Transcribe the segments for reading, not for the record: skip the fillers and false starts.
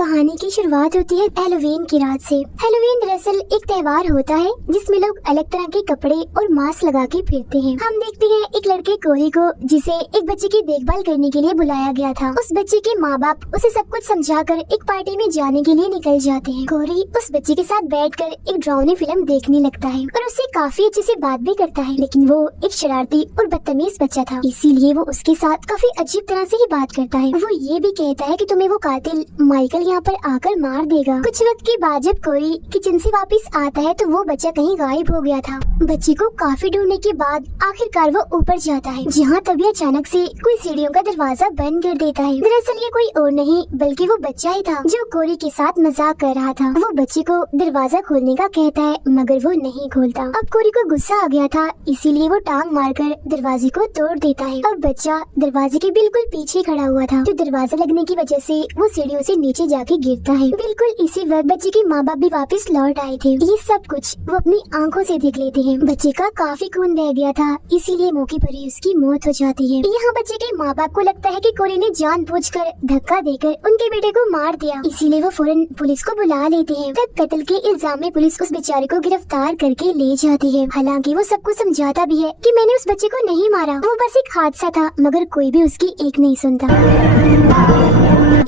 कहानी की शुरुआत होती है हैलोवीन की रात से। हैलोवीन दरअसल एक त्योहार होता है जिसमें लोग अलग तरह के कपड़े और मास्क लगा के फिरते हैं। हम देखते हैं एक लड़के कोरी को, जिसे एक बच्चे की देखभाल करने के लिए बुलाया गया था। उस बच्चे के माँ बाप उसे सब कुछ समझाकर एक पार्टी में जाने के लिए निकल जाते हैं। कोरी उस बच्चे के साथ बैठकर एक डरावनी फिल्म देखने लगता है और उससे काफी अच्छे से बात भी करता है, लेकिन वो एक शरारती और बदतमीज बच्चा था, इसीलिए वो उसके साथ काफी अजीब तरह से ही बात करता है। वो ये भी कहता है कि तुम्हें वो कातिल माइकल यहाँ पर आकर मार देगा। कुछ वक्त के बाद जब कोरी किचन से वापस आता है तो वो बच्चा कहीं गायब हो गया था। बच्चे को काफी ढूंढने के बाद आखिरकार वो ऊपर जाता है, जहाँ तभी अचानक से कोई सीढ़ियों का दरवाजा बंद कर देता है। दरअसल ये कोई और नहीं बल्कि वो बच्चा ही था जो कोरी के साथ मजाक कर रहा था। वो बच्चे को दरवाजा खोलने का कहता है मगर वो नहीं खोलता। अब कोरी को गुस्सा आ गया था, इसीलिए वो टांग मारकर दरवाजे को तोड़ देता है। अब बच्चा दरवाजे के बिल्कुल पीछे खड़ा हुआ था, जो दरवाजा लगने की वजह से वो सीढ़ियों से नीचे जाके गिरता है। बिल्कुल इसी वक्त बच्चे के माँ बाप भी वापस लौट आए थे। ये सब कुछ वो अपनी आंखों से देख लेते हैं। बच्चे का काफी खून बह गया था, इसीलिए मौके पर ही उसकी मौत हो जाती है। यहाँ बच्चे के माँ बाप को लगता है कि कोरी ने जानबूझकर धक्का देकर उनके बेटे को मार दिया, इसीलिए वो फौरन पुलिस को बुला लेते हैं। तब कत्ल के इल्जाम में पुलिस उस बेचारे को गिरफ्तार करके ले जाती है। हालांकि वो सबको समझाता भी है कि मैंने उस बच्चे को नहीं मारा, वो बस एक हादसा था, मगर कोई भी उसकी एक नहीं सुनता।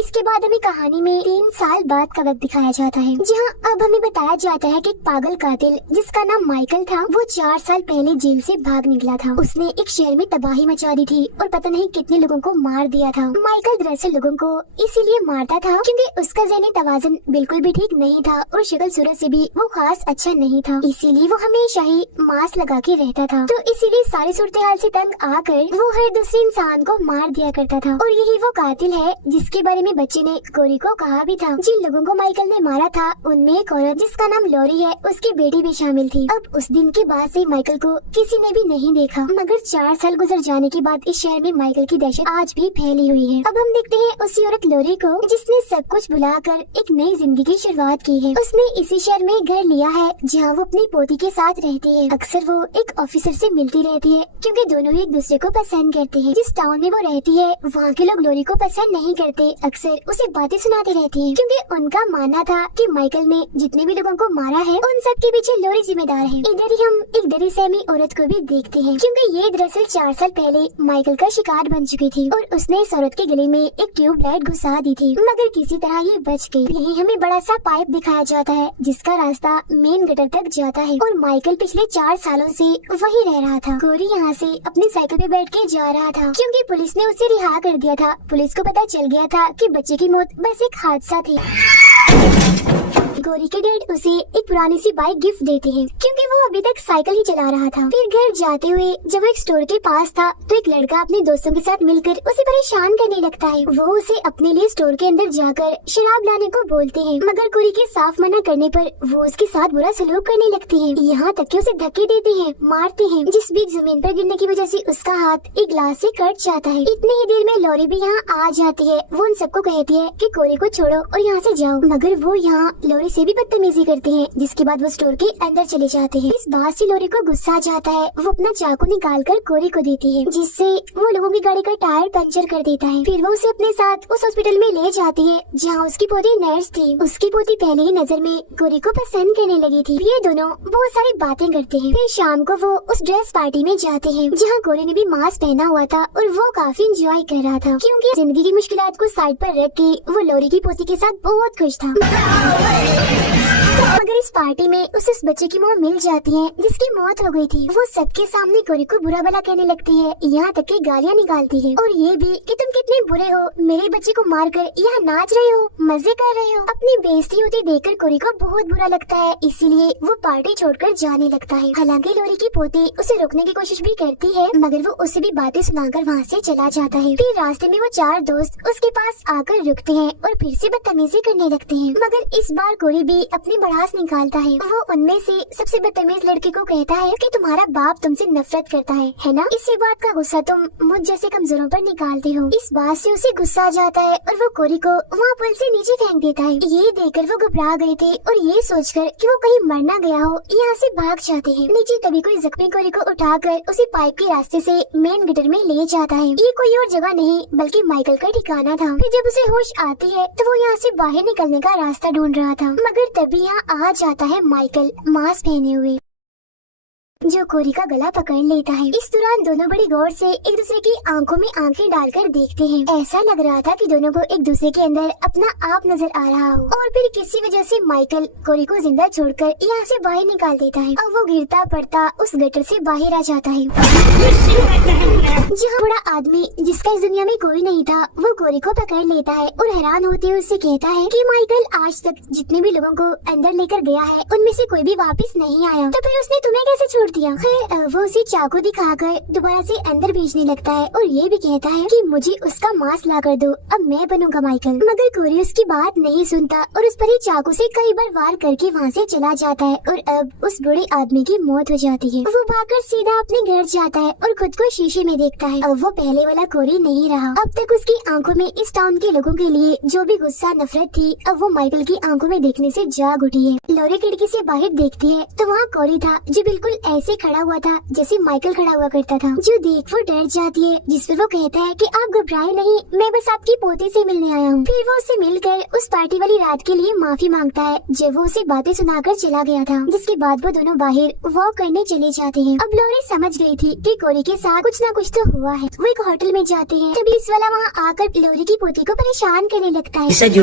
इसके बाद हमें कहानी में 3 साल बाद का वक्त दिखाया जाता है, जहाँ अब हमें बताया जाता है कि एक पागल कातिल जिसका नाम माइकल था, वो 4 साल पहले जेल से भाग निकला था। उसने एक शहर में तबाही मचा दी थी और पता नहीं कितने लोगों को मार दिया था। माइकल दरअसल लोगों को इसीलिए मारता था क्योंकि उसका ज़हनी तवाज़ुन बिल्कुल भी ठीक नहीं था और शक्ल सूरत से भी वो खास अच्छा नहीं था, इसीलिए वो हमेशा ही मास्क लगा के रहता था। तो इसीलिए सारी सूरत हाल से तंग आकर वो हर दूसरे इंसान को मार दिया करता था। और यही वो कातिल है जिसके बारे में बच्चे ने कोरी को कहा भी था। जिन लोगों को माइकल ने मारा था उनमें एक औरत जिसका नाम लॉरी है, उसकी बेटी भी शामिल थी। अब उस दिन के बाद से माइकल को किसी ने भी नहीं देखा, मगर 4 साल गुजर जाने के बाद इस शहर में माइकल की दहशत आज भी फैली हुई है। अब हम देखते हैं उसी औरत लॉरी को जिसने सब कुछ भुलाकर एक नई जिंदगी की शुरुआत की है। उसने इसी शहर में घर लिया है जहाँ वो अपनी पोती के साथ रहती है। अक्सर वो एक ऑफिसर से मिलती रहती है क्योंकि दोनों ही एक दूसरे को पसंद करते हैं। जिस टाउन में वो रहती है वहाँ के लोग लॉरी को पसंद नहीं करते, अक्सर उसे बातें सुनाते रहती है क्योंकि उनका मानना था कि माइकल ने जितने भी लोगों को मारा है उन सब के पीछे लॉरी जिम्मेदार है। इधर ही हम एक डरी सहमी औरत को भी देखते हैं क्योंकि ये दरअसल 4 साल पहले माइकल का शिकार बन चुकी थी और उसने इस औरत के गले में एक ट्यूबलाइट घुसा दी थी, मगर किसी तरह ये बच गई। यही हमें बड़ा सा पाइप दिखाया जाता है जिसका रास्ता मेन गटर तक जाता है और माइकल पिछले 4 सालों से वही रह रहा था। कोरी यहाँ से अपनी साइकिल पे बैठ के जा रहा था क्योंकि पुलिस ने उसे रिहा कर दिया था। पुलिस को पता चल गया था कि बच्चे की मौत बस एक हादसा थी। कोरी के डैड उसे एक पुरानी सी बाइक गिफ्ट देते हैं क्योंकि वो अभी तक साइकिल ही चला रहा था। फिर घर जाते हुए जब वो एक स्टोर के पास था तो एक लड़का अपने दोस्तों के साथ मिलकर उसे परेशान करने लगता है। वो उसे अपने लिए स्टोर के अंदर जाकर शराब लाने को बोलते हैं, मगर कोरी के साफ मना करने पर वो उसके साथ बुरा सलूक करने लगते हैं, यहाँ तक कि उसे धक्के देते हैं, मारते हैं, जिस बीच जमीन पर गिरने की वजह से उसका हाथ एक ग्लास से कट जाता है। इतनी ही देर में लॉरी भी यहाँ आ जाती है। वो उन सबको कहती है कि कोरी को छोड़ो और यहाँ से जाओ, मगर वो यहाँ लॉरी से भी बदतमीजी करते हैं, जिसके बाद वो स्टोर के अंदर चले जाते हैं। इस बात से लॉरी को गुस्सा आ जाता है। वो अपना चाकू निकाल कर कोरी को देती है, जिससे वो लोगों की गाड़ी का टायर पंचर कर देता है। फिर वो उसे अपने साथ उस हॉस्पिटल में ले जाती है जहाँ उसकी पोती नर्स थी। उसकी पोती पहले ही नजर में कोरी को पसंद करने लगी थी। ये दोनों बहुत सारी बातें करते हैं। फिर शाम को वो उस ड्रेस पार्टी में जाते हैं जहाँ कोरी ने भी मास्क पहना हुआ था और वो काफी इंजॉय कर रहा था क्योंकि जिंदगी की मुश्किलात को साइड पर रख के वो लॉरी की पोती के साथ बहुत खुश था। मगर इस पार्टी में उसे उस बच्चे की माँ मिल जाती है जिसकी मौत हो गई थी। वो सबके सामने कोरी को बुरा भला कहने लगती है, यहाँ तक कि गालियाँ निकालती है और ये भी कि तुम कितने बुरे हो, मेरे बच्चे को मारकर यहाँ नाच रहे हो, मजे कर रहे हो। अपनी बेइज्जती होती देखकर कोरी को बहुत बुरा लगता है, इसीलिए वो पार्टी छोड़कर जाने लगता है। हालांकि लॉरी की पोती उसे रोकने की कोशिश भी करती है, मगर वो उसे भी बातें सुनाकर वहाँ से चला जाता है। फिर रास्ते में वो 4 दोस्त उसके पास आकर रुकते हैं और फिर से बदतमीजी करने लगते हैं, मगर इस बार कोरी भी अपनी भड़ास निकालता है। वो उनमें से सबसे बदतमीज बदतमीज लड़के को कहता है कि तुम्हारा बाप तुमसे नफरत करता है ना? इसी बात का गुस्सा तुम मुझ जैसे कमजोरों पर निकालते हो। इस बात से उसे गुस्सा आ जाता है और वो कोरी को वहाँ पुल से नीचे फेंक देता है। ये देखकर वो घबरा गए थे और ये सोचकर कि वो कहीं मर ना गया हो यहाँ से भाग जाते हैं। नीचे तभी कोई जख्मी कोरी को उठाकर उसे पाइप के रास्ते से मेन गटर में ले जाता है। ये कोई और जगह नहीं बल्कि माइकल का ठिकाना था। फिर जब उसे होश आती है तो वो यहाँ से बाहर निकलने का रास्ता ढूंढ रहा था, मगर तभी यहाँ आ जाता है माइकल मास्क पहने हुए, जो कोरी का गला पकड़ लेता है। इस दौरान दोनों बड़ी गौर से एक दूसरे की आंखों में आंखें डालकर देखते हैं। ऐसा लग रहा था कि दोनों को एक दूसरे के अंदर अपना आप नजर आ रहा हो। और फिर किसी वजह से माइकल कोरी को जिंदा छोड़कर यहाँ से बाहर निकाल देता है और वो गिरता पड़ता उस गटर से बाहर आ जाता है। जहाँ बड़ा आदमी जिसका इस दुनिया में कोई नहीं था वो कोरी को पकड़ लेता है और हैरान होते हुए उससे कहता है कि माइकल आज तक जितने भी लोगों को अंदर लेकर गया है उनमें से कोई भी वापस नहीं आया, तो फिर उसने तुम्हें कैसे छोड़ दिया? खैर वो उसे चाकू दिखाकर दोबारा से अंदर भेजने लगता है और ये भी कहता है कि मुझे उसका मांस ला कर दो, अब मैं बनूंगा माइकल। मगर कोरी उसकी बात नहीं सुनता और उस पर ही चाकू से कई बार वार करके वहाँ से चला जाता है और अब उस बूढ़े आदमी की मौत हो जाती है। वो भागकर सीधा अपने घर जाता है और खुद को शीशे में देखता है। अब वो पहले वाला कोरी नहीं रहा। अब तक उसकी आंखों में इस टाउन के लोगों के लिए जो भी गुस्सा नफरत थी अब वो माइकल की आंखों में देखने से जाग उठी है। लॉरी खिड़की से बाहर देखती है तो वहाँ कोरी था जो बिल्कुल ऐसे खड़ा हुआ था जैसे माइकल खड़ा हुआ करता था, जो देख वो डर जाती है। जिस पर वो कहता है कि आप घबराए नहीं, मैं बस आपकी पोते से मिलने आया हूँ। फिर वो उससे मिलकर उस पार्टी वाली रात के लिए माफी मांगता है जब वो उसे बातें सुनाकर चला गया था, जिसके बाद वो दोनों बाहर वॉक करने चले जाते हैं। अब लॉरी समझ गई थी कि कोरी के साथ कुछ न कुछ तो हुआ है। वो एक होटल में जाते हैं तभी इस वाला वहाँ आकर लॉरी की पोती को परेशान करने लगता है। जो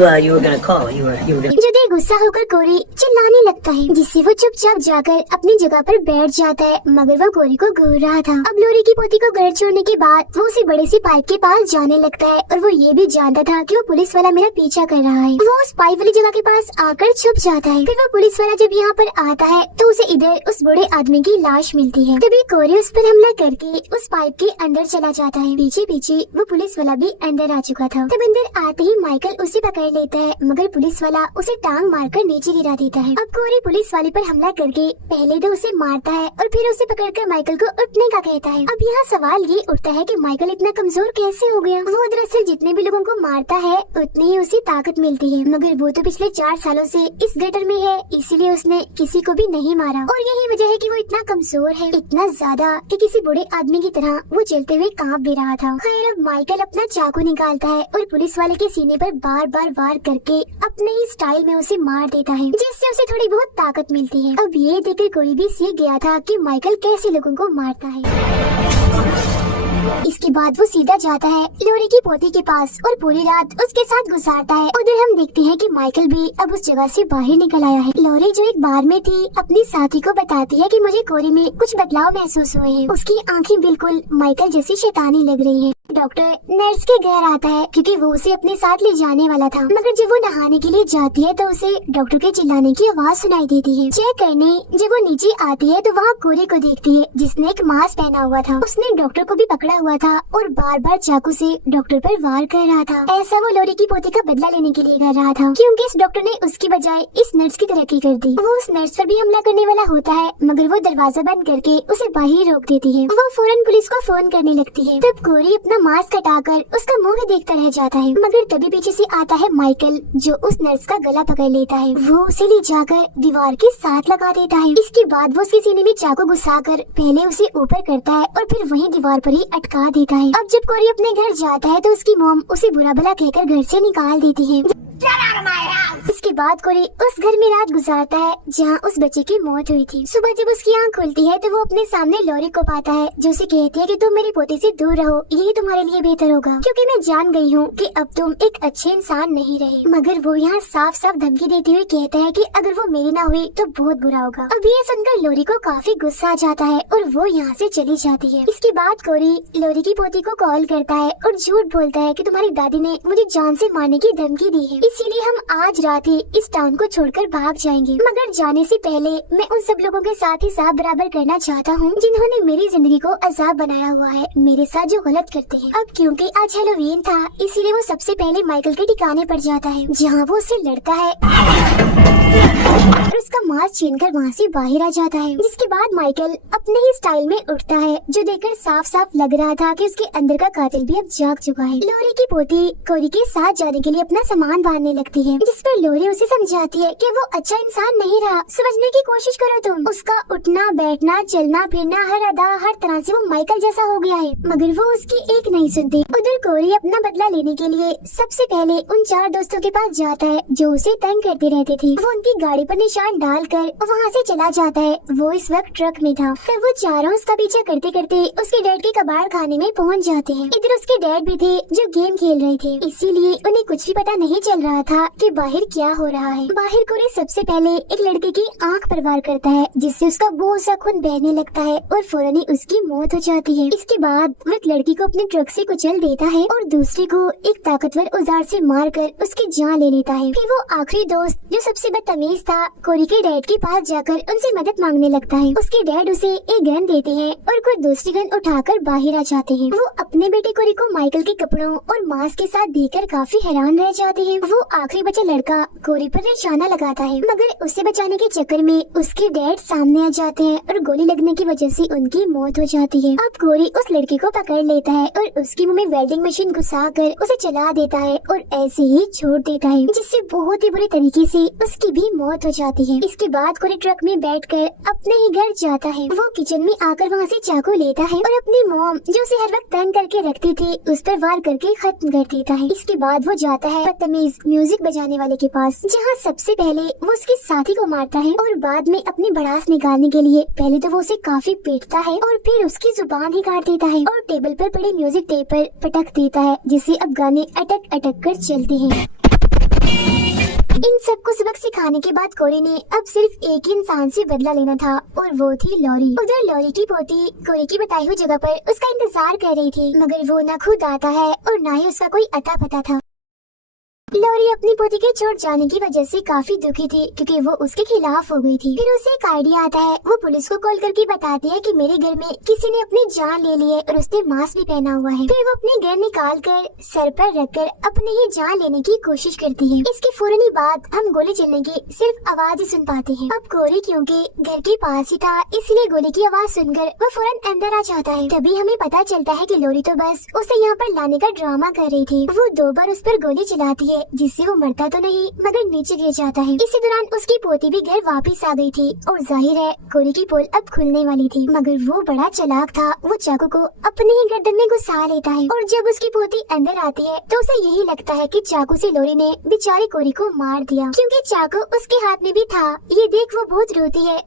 गुस्सा होकर कोरी चिल्लाने लगता है, जिससे वो चुपचाप जाकर अपनी जगह पर बैठ जाता है, मगर वो कोरी को घूर रहा था। अब लॉरी की पोती को घर छोड़ने के बाद वो उसी बड़े सी पाइप के पास जाने लगता है और वो ये भी जानता था कि वो पुलिस वाला मेरा पीछा कर रहा है। वो उस पाइप वाली जगह के पास आकर छुप जाता है। फिर वो पुलिस वाला जब यहाँ पर आता है तो उसे इधर उस बूढ़े आदमी की लाश मिलती है। तभी कोरी उस पर हमला करके उस पाइप के अंदर चला जाता है। पीछे पीछे वो पुलिस वाला भी अंदर आ चुका था। तब अंदर आते ही माइकल उसे पकड़ लेता है, मगर पुलिस वाला उसे टांग मारकर नीचे गिरा देता है। अब कोरी पुलिस वाले पर हमला करके पहले तो उसे मारता है और फिर उसे पकड़कर माइकल को उठने का कहता है। अब यहाँ सवाल ये उठता है कि माइकल इतना कमजोर कैसे हो गया? वो दरअसल जितने भी लोगों को मारता है उतनी ही उसे ताकत मिलती है, मगर वो तो पिछले 4 सालों से इस गटर में है, इसीलिए उसने किसी को भी नहीं मारा। और यही वजह है कि वो इतना कमजोर है, इतना ज्यादा कि किसी बूढ़े आदमी की तरह वो चलते हुए कांप भी रहा था। खैर अब माइकल अपना चाकू निकालता है और पुलिस वाले के सीने पर बार बार वार करके अपने ही स्टाइल में उसे मार देता है, जिससे उसे थोड़ी बहुत ताकत मिलती है। अब ये देखकर कोई भी सीख गया था कि माइकल कैसे लोगों को मारता है। इसके बाद वो सीधा जाता है लॉरी की पोती के पास और पूरी रात उसके साथ गुजारता है। उधर हम देखते हैं कि माइकल भी अब उस जगह से बाहर निकल आया है। लॉरी जो एक बार में थी अपनी साथी को बताती है कि मुझे कोरी में कुछ बदलाव महसूस हुए हैं। उसकी आंखें बिल्कुल माइकल जैसी शैतानी लग रही हैं। डॉक्टर नर्स के घर आता है क्योंकि वो उसे अपने साथ ले जाने वाला था, मगर जब वो नहाने के लिए जाती है तो उसे डॉक्टर के चिल्लाने की आवाज सुनाई देती है। चेक करने जब वो नीचे आती है तो वहाँ कोरी को देखती है जिसने एक मास्क पहना हुआ था। उसने डॉक्टर को भी पकड़ा हुआ था और बार बार चाकू से डॉक्टर पर वार कर रहा था। ऐसा वो लॉरी की पोती का बदला लेने के लिए कर रहा था, क्योंकि इस डॉक्टर ने उसकी बजाय इस नर्स की तरक्की कर दी। वो उस नर्स पर भी हमला करने वाला होता है, मगर वो दरवाजा बंद करके उसे बाहर रोक देती है। वो फौरन पुलिस को फोन करने लगती है। तब कोरी अपना मास्क हटाकर उसका मुंह ही देखता रह जाता है, मगर तभी पीछे से आता है माइकल जो उस नर्स का गला पकड़ लेता है। वो उसे ले जाकर दीवार के साथ लगा देता है। इसके बाद वो उसके सीने में चाकू घुसाकर पहले उसे ऊपर करता है और फिर वहीं दीवार पर ही अटका देता है। अब जब कोरी अपने घर जाता है तो उसकी मॉम उसे बुरा भला कहकर घर से निकाल देती है। इसके बाद कोरी उस घर में रात गुजारता है जहाँ उस बच्चे की मौत हुई थी। सुबह जब उसकी आंख खुलती है तो वो अपने सामने लॉरी को पाता है जो उसे कहती है कि तुम मेरी पोती से दूर रहो, यही तुम्हारे लिए बेहतर होगा, क्योंकि मैं जान गई हूँ कि अब तुम एक अच्छे इंसान नहीं रहे। मगर वो यहाँ साफ साफ धमकी देते हुए कहता है कि अगर वो मेरी ना हुई तो बहुत बुरा होगा। अब ये सुनकर लॉरी को काफी गुस्सा आ जाता है और वो यहाँ से चली जाती है। इसके बाद कोरी लॉरी की पोती को कॉल करता है और झूठ बोलता है कि तुम्हारी दादी ने मुझे जान से मारने की धमकी दी है, इसीलिए हम आज रात ही इस टाउन को छोड़कर भाग जाएंगे। मगर जाने से पहले मैं उन सब लोगों के साथ हिसाब बराबर करना चाहता हूँ जिन्होंने मेरी जिंदगी को अजाब बनाया हुआ है, मेरे साथ जो गलत करते हैं। अब क्योंकि आज हैलोवीन था इसीलिए वो सबसे पहले माइकल के ठिकाने पर जाता है जहाँ वो उससे लड़ता है। और उसका मास्क छीनकर वहाँ से बाहर आ जाता है। जिसके बाद माइकल अपने ही स्टाइल में उठता है, जो देखकर साफ साफ लग रहा था कि उसके अंदर का कातिल भी अब जाग चुका है। लोरी की पोती कोरी के साथ जाने के लिए अपना सामान बांधने लगती है, जिस पर लोरी उसे समझाती है कि वो अच्छा इंसान नहीं रहा, समझने की कोशिश करो तुम। उसका उठना बैठना चलना फिरना हर अदा हर तरह से वो माइकल जैसा हो गया है, मगर वो उसकी एक नहीं सुनती। उधर कोरी अपना बदला लेने के लिए सबसे पहले उन 4 दोस्तों के पास जाता है जो उसे तंग करते रहते थे। वो उनकी गाड़ी पर निशान डालकर वहाँ से चला जाता है। वो इस वक्त ट्रक में था। फिर वो चारों उसका पीछा करते करते उसके डैड के कबाड़ खाने में पहुँच जाते हैं। इधर उसके डैड भी थे जो गेम खेल रहे थे, इसीलिए उन्हें कुछ भी पता नहीं चल रहा था कि बाहर क्या हो रहा है। बाहर कोरी सबसे पहले एक लड़के की आंख पर वार करता है, जिससे उसका बहुत सा खून बहने लगता है और फौरन ही उसकी मौत हो जाती है। इसके बाद वो एक लड़की को अपने ट्रक से कुचल देता है और दूसरे को एक ताकतवर औजार से मारकर उसकी जान ले लेता है। फिर वो आखिरी दोस्त जो सबसे बदतमीज था, कोरी के डैड के पास जाकर उनसे मदद मांगने लगता है। उसके डैड उसे एक गन देते हैं और कोई दूसरी गन उठाकर बाहर आ जाते हैं। वो अपने बेटे कोरी को माइकल के कपड़ों और मास्क के साथ देखकर काफी हैरान रह जाते हैं। वो आखिरी बचा लड़का कोरी पर निशाना लगाता है, मगर उसे बचाने के चक्कर में उसके डैड सामने आ जाते हैं और गोली लगने की वजह से उनकी मौत हो जाती है। अब कोरी उस लड़के को पकड़ लेता है और उसके मुंह में वेल्डिंग मशीन घुसाकर उसे चला देता है और ऐसे ही छोड़ देता है, जिससे बहुत ही बुरे तरीके से उसकी भी मौत हो जाती है। इसके बाद कोरी ट्रक में बैठकर अपने ही घर जाता है। वो किचन में आकर वहाँ से चाकू लेता है और अपनी मॉम जो उसे हर वक्त तंग करके रखती थी उस पर वार करके खत्म कर देता है। इसके बाद वो जाता है बदतमीज म्यूजिक बजाने वाले के पास, जहाँ सबसे पहले वो उसके साथी को मारता है और बाद में अपनी भड़ास निकालने के लिए पहले तो वो उसे काफी पीटता है और फिर उसकी जुबान ही काट देता है और टेबल पर पड़े म्यूजिक टेप पर पटक देता है, जिससे अब गाने अटक अटक कर चलते हैं। इन सबको सबक सिखाने के बाद कोरी ने अब सिर्फ एक ही इंसान से बदला लेना था और वो थी लोरी। उधर लोरी की पोती कोरी की बताई हुई जगह पर उसका इंतजार कर रही थी, मगर वो न खुद आता है और न ही उसका कोई अता पता था। लोरी अपनी पोती के चोट जाने की वजह से काफी दुखी थी, क्योंकि वो उसके खिलाफ हो गई थी। फिर उसे एक आइडिया आता है। वो पुलिस को कॉल करके बताती है कि मेरे घर में किसी ने अपनी जान ले ली है और उसने मास्क भी पहना हुआ है। फिर वो अपनी गन निकाल कर सर पर रखकर अपनी ही जान लेने की कोशिश करती है। इसके फौरन ही बाद हम गोली चलने की सिर्फ आवाज ही सुन पाते हैं। अब कोरी क्योंकि घर के पास ही था, इसलिए गोली की आवाज सुनकर वो फौरन अंदर आ जाता है। तभी हमें पता चलता है कि लोरी तो बस उसे यहाँ पर लाने का ड्रामा कर रही थी। वो 2 बार उस पर गोली चलाती है, जिससे वो मरता तो नहीं मगर नीचे गिर जाता है। इसी दौरान उसकी पोती भी घर वापस आ गई थी और जाहिर है कोरी की पोल अब खुलने वाली थी, मगर वो बड़ा चालाक था। वो चाकू को अपने ही गर्दन में घुसा लेता है और जब उसकी पोती अंदर आती है तो उसे यही लगता है कि चाकू से लोरी ने बेचारी कोरी को मार दिया, क्योंकि चाकू उसके हाथ में भी था। ये देख वो बहुत रोती है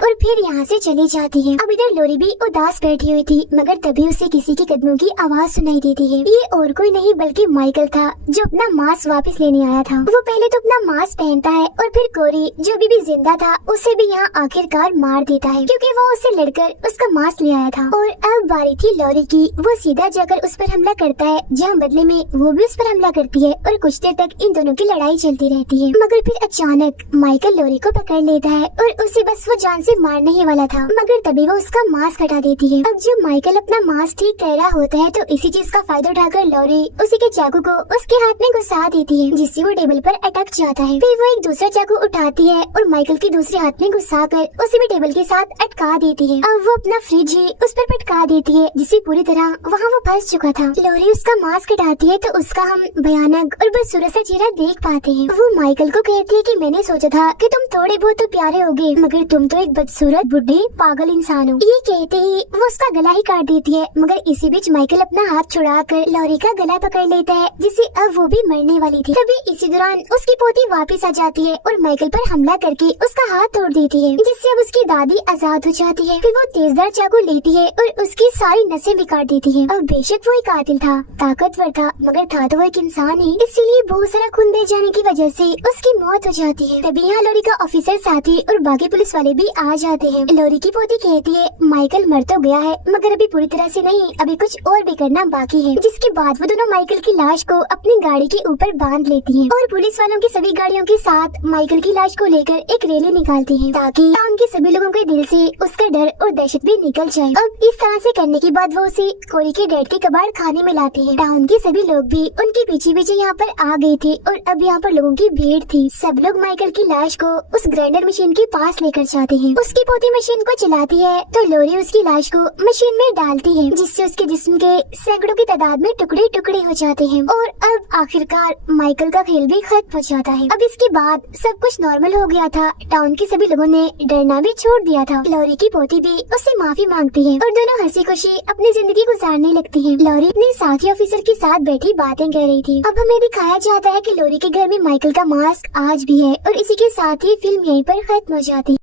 और फिर यहाँ से चली जाती है। अब इधर लोरी भी उदास बैठी हुई थी, मगर तभी उसे किसी के कदमों की आवाज सुनाई देती है। ये और कोई नहीं बल्कि माइकल था, जो अपना मास्क वापस लेने आया था। वो पहले तो अपना मास्क पहनता है और फिर कोरी जो भी जिंदा था उसे भी यहाँ आखिरकार मार देता है, क्योंकि वो उससे लड़कर उसका मास्क ले आया था। और अब बारी थी लोरी की। वो सीधा जाकर उस पर हमला करता है, जहाँ बदले में वो भी उस पर हमला करती है और कुछ देर तक इन दोनों की लड़ाई चलती रहती है। मगर फिर अचानक माइकल लोरी को पकड़ लेता है और उसे बस वो जान से मारने ही वाला था, मगर तभी वो उसका मास्क हटा देती है। अब जब माइकल अपना मास्क ठीक कर रहा होता है तो इसी चीज का फायदा उठाकर लोरी उसी के चाकू को उसके हाथ में घुसा देती है, जिससे वो टेबल पर अटक जाता है। फिर वो एक दूसरा चाकू उठाती है और माइकल के दूसरे हाथ में घुसाकर उसे भी टेबल के साथ अटका देती है। अब वो अपना फ्रिज ही उस पर पटका देती है, जिससे पूरी तरह वहाँ वो फंस चुका था। लोरी उसका मास्क हटाती है तो उसका हम भयानक और बदसूरत सा चेहरा देख पाते हैं। वो माइकल को कहती है कि मैंने सोचा था कि तुम थोड़े बहुत तो प्यारे होगे, मगर तुम तो एक बदसूरत बुढ़े पागल इंसान हो। ये कहते ही वो उसका गला ही काट देती है, मगर इसी बीच माइकल अपना हाथ छुड़ाकर लोरी का गला पकड़ लेता है, जिससे अब वो भी मरने वाली थी। तभी इसी दौरान उसकी पोती वापस आ जाती है और माइकल पर हमला करके उसका हाथ तोड़ देती है, जिससे अब उसकी दादी आजाद हो जाती है। फिर वो तेजदार चाकू लेती है और उसकी सारी नसें भी काट देती है। अब बेशक वो एक कातिल था, ताकतवर था, मगर था तो वो एक इंसान ही, इसीलिए बहुत सारा खून बह जाने की वजह से उसकी मौत हो जाती है। तभी यहाँ लोरी का ऑफिसर साथी और बाकी पुलिस वाले भी आ आ जाते हैं। लॉरी की पोती कहती है माइकल मर तो गया है मगर अभी पूरी तरह से नहीं, अभी कुछ और भी करना बाकी है। जिसके बाद वो दोनों माइकल की लाश को अपनी गाड़ी के ऊपर बांध लेती हैं और पुलिस वालों की सभी गाड़ियों के साथ माइकल की लाश को लेकर एक रैली निकालती हैं ताकि टाउन के सभी लोगों के दिल से उसका डर और दहशत भी निकल जाए। अब इस तरह से करने के बाद वो उसे कोरी के डैड के कबाड़ खाने में लाते हैं। टाउन के सभी लोग भी उनके पीछे पीछे यहाँ पर आ गए थे और अब यहाँ पर लोगों की भीड़ थी। सब लोग माइकल की लाश को उस ग्राइंडर मशीन के पास लेकर जाते हैं। उसकी पोती मशीन को चलाती है तो लॉरी उसकी लाश को मशीन में डालती है जिससे उसके जिस्म के सैकड़ों की तादाद में टुकड़े टुकड़े हो जाते हैं और अब आखिरकार माइकल का खेल भी खत्म हो जाता है। अब इसके बाद सब कुछ नॉर्मल हो गया था। टाउन के सभी लोगों ने डरना भी छोड़ दिया था। लॉरी की पोती भी उससे माफी मांगती है और दोनों हंसी खुशी अपनी जिंदगी गुजारने लगती हैं। लॉरी अपने साथी ऑफिसर के साथ बैठी बातें कर रही थी। अब हमें दिखाया जाता है कि लॉरी के घर में माइकल का मास्क आज भी है और इसी के साथ ही फिल्म यहीं पर खत्म हो जाती है।